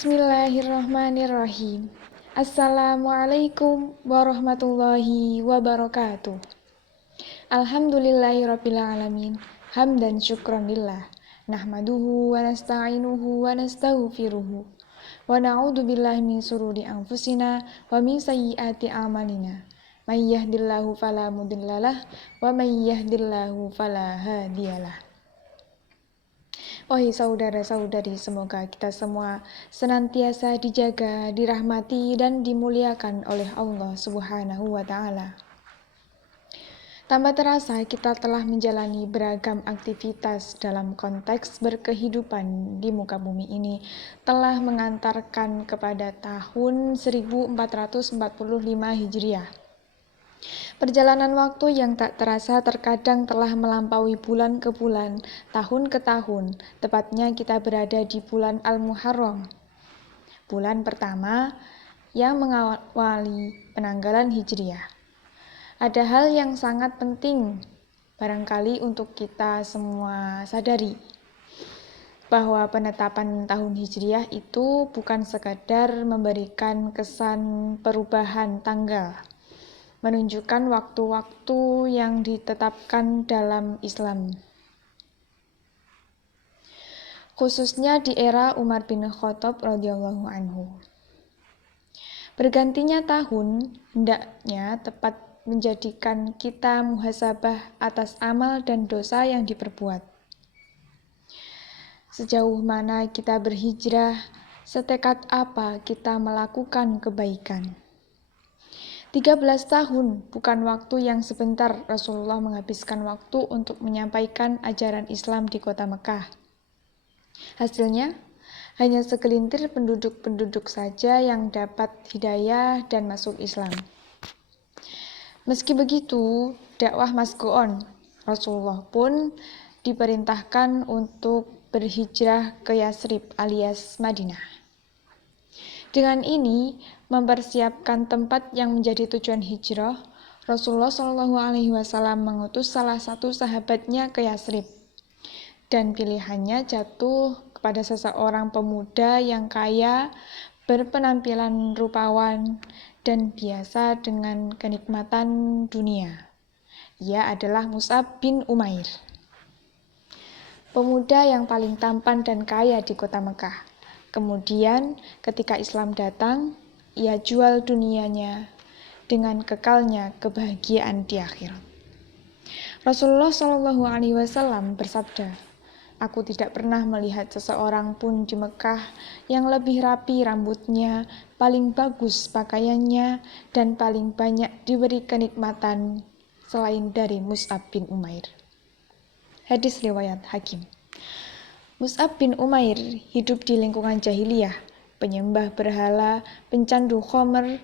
Bismillahirrahmanirrahim. Assalamualaikum warahmatullahi wabarakatuh. Alhamdulillahirrabbilalamin. Hamdan syukran lillah. Nahmaduhu wa nasta'inuhu wa nastaghfiruhu. Wa na'udzu billahi min sururi anfusina wa min sayyiati a'malina. May yahdihillahu fala mudhillalah wa may yahdihillahu fala hadiyalah. Wahai saudara-saudari, semoga kita semua senantiasa dijaga, dirahmati, dan dimuliakan oleh Allah Subhanahu wa Ta'ala. Tanpa terasa, kita telah menjalani beragam aktivitas dalam konteks berkehidupan di muka bumi ini, telah mengantarkan kepada tahun 1445 Hijriah. Perjalanan waktu yang tak terasa terkadang telah melampaui bulan ke bulan, tahun ke tahun. Tepatnya kita berada di bulan Al-Muharram, bulan pertama yang mengawali penanggalan Hijriah. Ada hal yang sangat penting barangkali untuk kita semua sadari, bahwa penetapan tahun Hijriah itu bukan sekadar memberikan kesan perubahan tanggal, menunjukkan waktu-waktu yang ditetapkan dalam Islam. Khususnya di era Umar bin Khattab radhiyallahu anhu. Bergantinya tahun hendaknya tepat menjadikan kita muhasabah atas amal dan dosa yang diperbuat. Sejauh mana kita berhijrah, setekad apa kita melakukan kebaikan. 13 tahun bukan waktu yang sebentar Rasulullah menghabiskan waktu untuk menyampaikan ajaran Islam di kota Mekah. Hasilnya, hanya segelintir penduduk-penduduk saja yang dapat hidayah dan masuk Islam. Meski begitu, dakwah must go on. Rasulullah pun diperintahkan untuk berhijrah ke Yasrib alias Madinah. Dengan ini, mempersiapkan tempat yang menjadi tujuan hijrah, Rasulullah SAW mengutus salah satu sahabatnya ke Yasrib. Dan pilihannya jatuh kepada seseorang pemuda yang kaya, berpenampilan rupawan, dan biasa dengan kenikmatan dunia. Ia adalah Mus'ab bin Umair, pemuda yang paling tampan dan kaya di kota Mekah. Kemudian, ketika Islam datang, ia jual dunianya dengan kekalnya kebahagiaan di akhirat. Rasulullah SAW bersabda, "Aku tidak pernah melihat seseorang pun di Mekah yang lebih rapi rambutnya, paling bagus pakaiannya, dan paling banyak diberi kenikmatan selain dari Mus'ab bin Umair." Hadis riwayat Hakim. Mus'ab bin Umair hidup di lingkungan jahiliyah, penyembah berhala, pencandu khamr,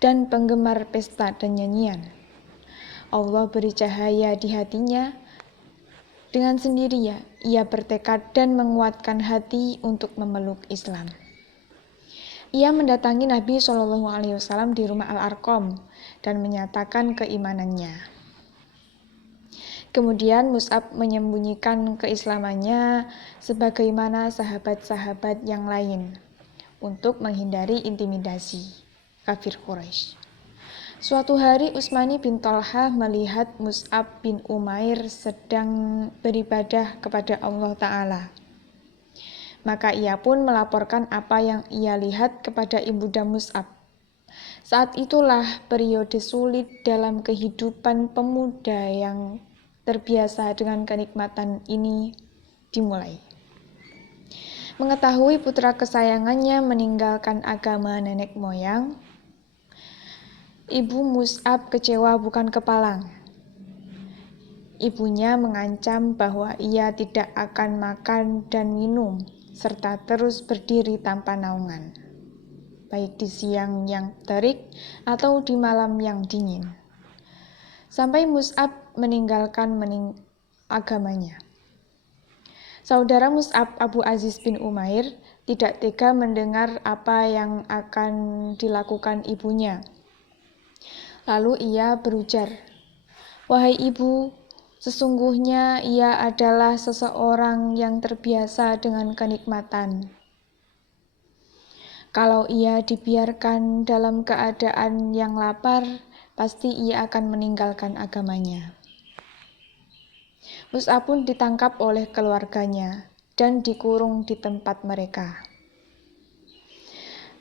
dan penggemar pesta dan nyanyian. Allah beri cahaya di hatinya. Dengan sendirinya, ia bertekad dan menguatkan hati untuk memeluk Islam. Ia mendatangi Nabi SAW di rumah Al-Arqam dan menyatakan keimanannya. Kemudian Mus'ab menyembunyikan keislamannya sebagaimana sahabat-sahabat yang lain untuk menghindari intimidasi kafir Quraisy. Suatu hari Utsmani bin Thalhah melihat Mus'ab bin Umair sedang beribadah kepada Allah Ta'ala. Maka ia pun melaporkan apa yang ia lihat kepada ibunda Mus'ab. Saat itulah periode sulit dalam kehidupan pemuda yang terbiasa dengan kenikmatan ini dimulai. Mengetahui putra kesayangannya meninggalkan agama nenek moyang, ibu Mus'ab kecewa bukan kepalang. Ibunya mengancam bahwa ia tidak akan makan dan minum, serta terus berdiri tanpa naungan, baik di siang yang terik atau di malam yang dingin, sampai Mus'ab meninggalkan agamanya. Saudara Mus'ab, Abu Aziz bin Umair, tidak tega mendengar apa yang akan dilakukan ibunya. Lalu ia berujar, "Wahai ibu, sesungguhnya ia adalah seseorang yang terbiasa dengan kenikmatan. Kalau ia dibiarkan dalam keadaan yang lapar, pasti ia akan meninggalkan agamanya. Mus'ab pun ditangkap oleh keluarganya dan dikurung di tempat mereka.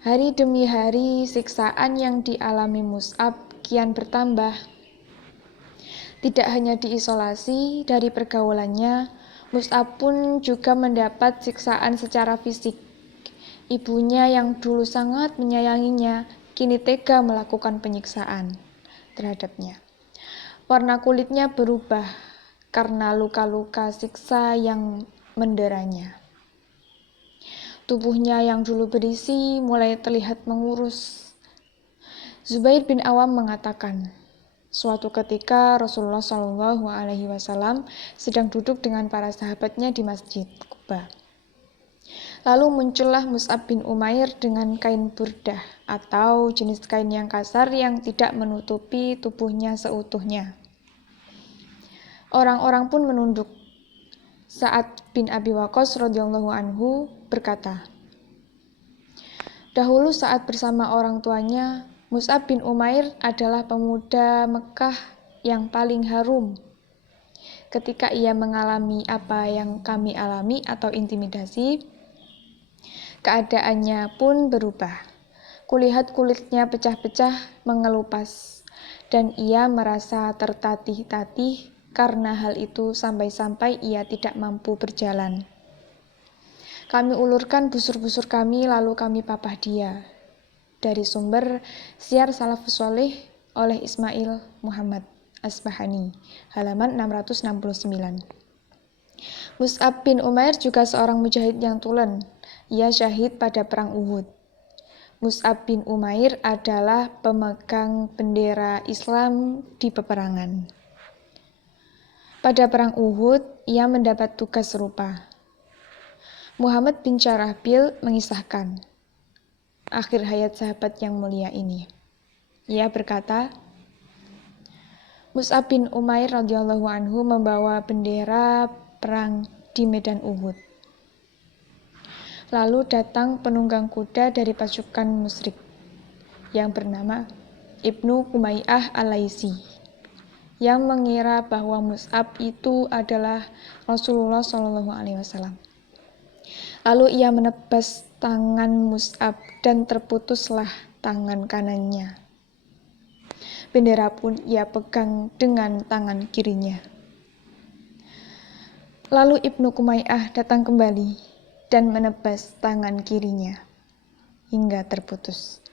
Hari demi hari, siksaan yang dialami Mus'ab kian bertambah. Tidak hanya diisolasi dari pergaulannya, Mus'ab pun juga mendapat siksaan secara fisik. Ibunya yang dulu sangat menyayanginya, kini tega melakukan penyiksaan terhadapnya. Warna kulitnya berubah karena luka-luka siksa yang menderanya. Tubuhnya yang dulu berisi mulai terlihat mengurus. Zubair bin Awam mengatakan, suatu ketika Rasulullah SAW sedang duduk dengan para sahabatnya di Masjid Quba. Lalu muncullah Mus'ab bin Umair dengan kain burdah atau jenis kain yang kasar yang tidak menutupi tubuhnya seutuhnya. Orang-orang pun menunduk. Sa'ad bin Abi Waqqas radhiyallahu anhu berkata, dahulu saat bersama orang tuanya, Mus'ab bin Umair adalah pemuda Mekah yang paling harum. Ketika ia mengalami apa yang kami alami atau intimidasi, keadaannya pun berubah. Kulihat kulitnya pecah-pecah mengelupas, dan ia merasa tertatih-tatih karena hal itu sampai-sampai ia tidak mampu berjalan. Kami ulurkan busur-busur kami lalu kami papah dia. Dari sumber Syiar Salafus Shalih oleh Ismail Muhammad Asbahani, halaman 669. Mus'ab bin Umair juga seorang mujahid yang tulen. Ia syahid pada perang Uhud. Mus'ab bin Umair adalah pemegang bendera Islam di peperangan. Pada perang Uhud, ia mendapat tugas serupa. Muhammad bin Syarahbil mengisahkan akhir hayat sahabat yang mulia ini. Ia berkata, Mus'ab bin Umair radhiyallahu anhu membawa bendera perang di medan Uhud. Lalu datang penunggang kuda dari pasukan musyrik yang bernama Ibnu Umayyah al-Laisi yang mengira bahwa Mus'ab itu adalah Rasulullah SAW. Lalu ia menebas tangan Mus'ab dan terputuslah tangan kanannya. Bendera pun ia pegang dengan tangan kirinya. Lalu Ibnu Umayyah datang kembali dan menebas tangan kirinya hingga terputus.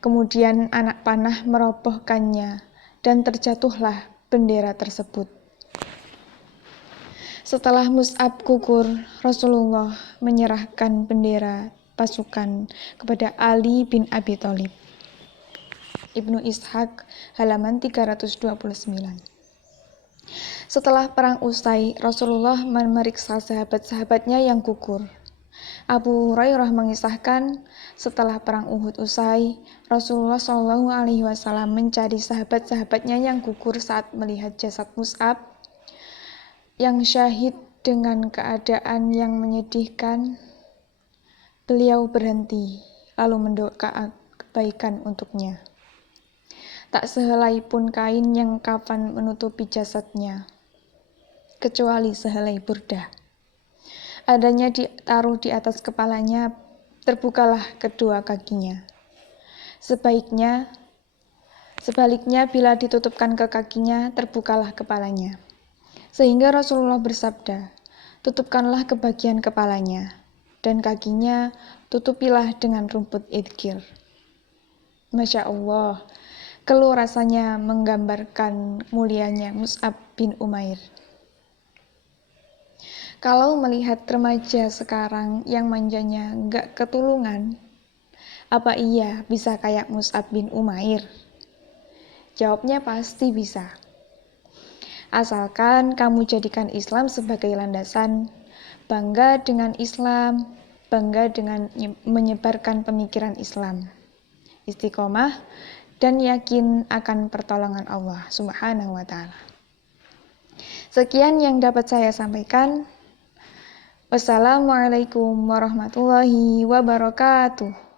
Kemudian anak panah merobohkannya dan terjatuhlah bendera tersebut. Setelah Mus'ab gugur, Rasulullah menyerahkan bendera pasukan kepada Ali bin Abi Thalib. Ibnu Ishaq, halaman 329. Setelah perang usai, Rasulullah memeriksa sahabat-sahabatnya yang gugur. Abu Hurairah mengisahkan, setelah perang Uhud usai, Rasulullah SAW mencari sahabat-sahabatnya yang gugur saat melihat jasad Mus'ab yang syahid dengan keadaan yang menyedihkan. Beliau berhenti, lalu mendoakan kebaikan untuknya. Tak sehelai pun kain yang kafan menutupi jasadnya, kecuali sehelai burdah. Adanya ditaruh di atas kepalanya, terbukalah kedua kakinya. Sebaliknya bila ditutupkan ke kakinya, terbukalah kepalanya. Sehingga Rasulullah bersabda, tutupkanlah kebagian kepalanya, dan kakinya tutupilah dengan rumput idkir. Masya Allah, keluh rasanya menggambarkan mulianya Mus'ab bin Umair. Kalau melihat remaja sekarang yang manjanya nggak ketulungan, apa iya bisa kayak Mus'ab bin Umair? Jawabnya pasti bisa. Asalkan kamu jadikan Islam sebagai landasan, bangga dengan Islam, bangga dengan menyebarkan pemikiran Islam, istiqomah, dan yakin akan pertolongan Allah Subhanahu wa Ta'ala. Sekian yang dapat saya sampaikan. Wassalamualaikum warahmatullahi wabarakatuh.